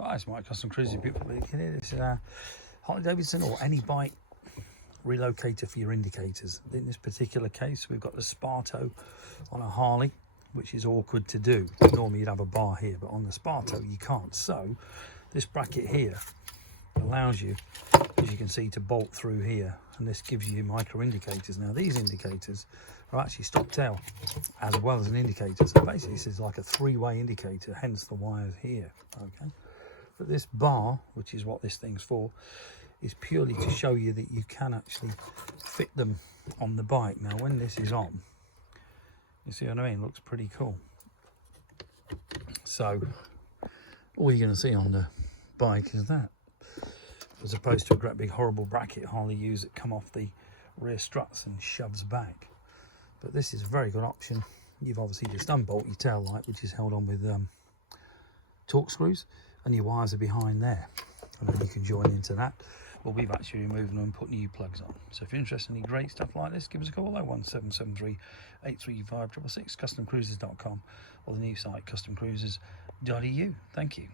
Right, it's my custom cruiser, beautiful looking here. This is a Harley Davidson or any bike relocator for your indicators. In this particular case, we've got the Sparto on a Harley, which is awkward to do. Normally you'd have a bar here, but on the Sparto you can't. So this bracket here allows you, as you can see, to bolt through here, and this gives you micro indicators. Now these indicators are actually stop tail as well as an indicator, so basically this is like a three-way indicator, hence the wires here. Okay, but this bar, which is what this thing's for, is purely to show you that you can actually fit them on the bike. Now when this is on, you see what I mean, looks pretty cool. So all you're going to see on the bike is that, as opposed to a great big horrible bracket Harley use that come off the rear struts and shoves back. But this is a very good option. You've obviously just unbolt your tail light, which is held on with torque screws, and your wires are behind there, and then you can join into that. Well, we've actually removed them and put new plugs on. So if you're interested in any great stuff like this, give us a call, 01773 835 666, customcruisers.com, or the new site customcruisers.eu. Thank you.